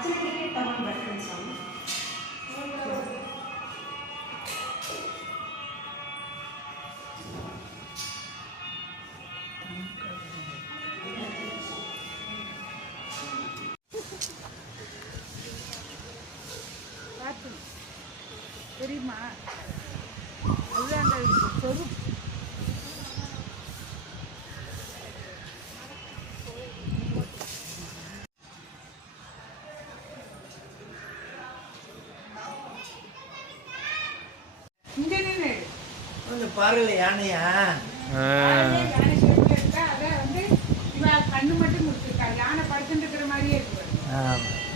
Accelerated Tamil reference song. தெரியுமா அதுதான் அந்த சொரு இங்கே நின்று கொஞ்சம் பாருல யானையா யானை ஷேப்ல இருக்கா அதை வந்து இவ கண்ணு மட்டும் முடிச்சிருக்கா யானை படுத்துட்டு இருக்கிற மாதிரியே இருக்கு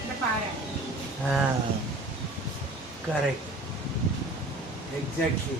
இந்த பாறை கரெக்ட் எக்ஸாக்ட்லி